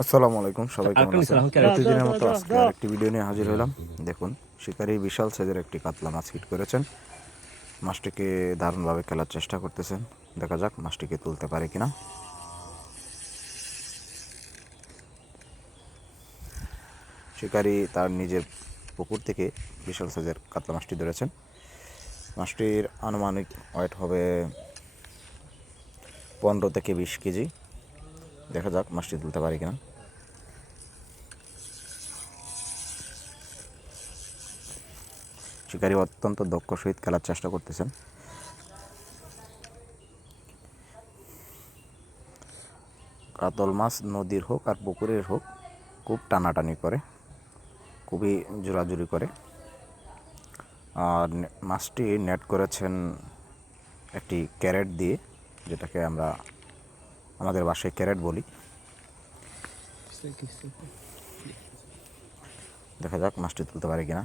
আসসালামু আলাইকুম, সবাই কেমন আছেন? প্রতিদিনের মতো আজকে আরেকটি ভিডিও নিয়ে হাজির হলাম। দেখুন, শিকারী বিশাল সাইজের একটি কাতলা মাছ হিট করেছেন। মাছটিকে দারুণভাবে খেলার চেষ্টা করতেছেন। দেখা যাক মাছটিকে তুলতে পারে কিনা। শিকারী তার নিজের পুকুর থেকে বিশাল সাইজের কাতলা মাছটি ধরেছেন। মাছটির আনুমানিক ওয়েট হবে 15 থেকে 20 কেজি। দেখা যাক মাছটি তুলতে পারে কিনা। শিকারী অত্যন্ত দক্ষ সহিত খেলার চেষ্টা করতেছেন। কাতল মাছ নদীর হোক আর পুকুরের হোক খুব টানাটানি করে, খুবই জোরাজুরি করে। আর মাছটি নেট করেছেন একটি ক্যারেট দিয়ে, যেটাকে আমরা আমাদের বাসায় ক্যারেট বলি। দেখা যাক মাছটি তুলতে পারে কিনা।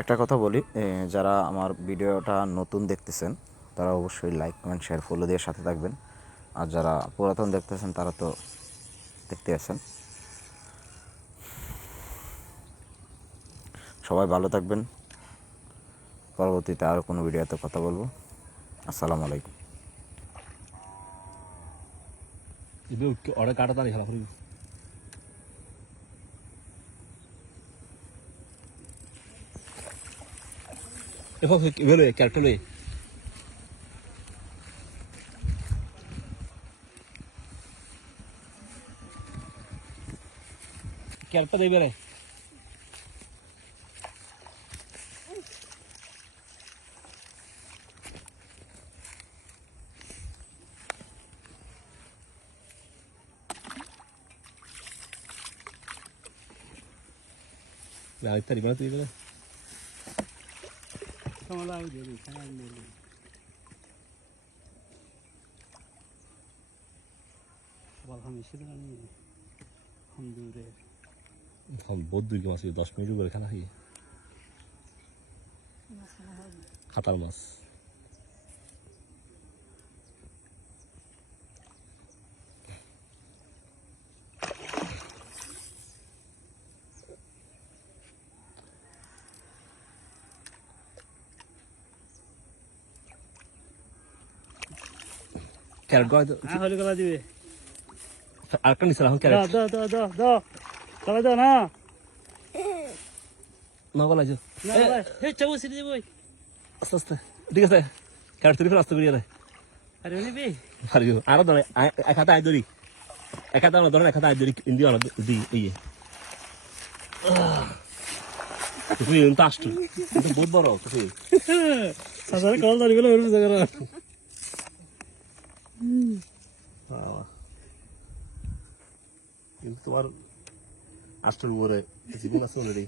একটা কথা বলি, যারা আমার ভিডিওটা নতুন দেখতেছেন তারা অবশ্যই লাইক কমেন্ট শেয়ার ফলো দিয়ে সাথে থাকবেন। আর যারা পুরাতন দেখতেছেন তারা তো দেখতে আছেন। সবাই ভালো থাকবেন। পরবর্তীতে আরও কোনো ভিডিওতে কথা বলবো। আসসালামু আলাইকুম। অর্ডার কাটা তারি খেলা করি এখন বেরো ক্যারেক্টলে ক্যারেক্টটা দেবে রে তারি মানে তুই বেরে বহুত দূর মাছ 10 মিনিট করে খেলা হয় কাতাল মাছ ক্যারেট গায় হলে গলা দিবে আরেকটা নিচে এখন ক্যারেট গলা দাও না না গলাইছো হে চাবু সিরে দিব আস্তে আস্তে ঠিক আছে ক্যারেট তুলি ফের আস্তে করিয়ে দেয় আরে নিবি পারিও আরো ধরে এক হাতে আয় ধরি এক হাতে আমরা ধরেন এক হাতে আয় ধরি ইন্দিও না দি ইয়ে তুই তো আসতো কিন্তু বহুত বড় তুই সাসারে কল ধরি বলে ওর জায়গা কিন্তু তোমার আসটোর উপরে জীবন আছে অলরেডি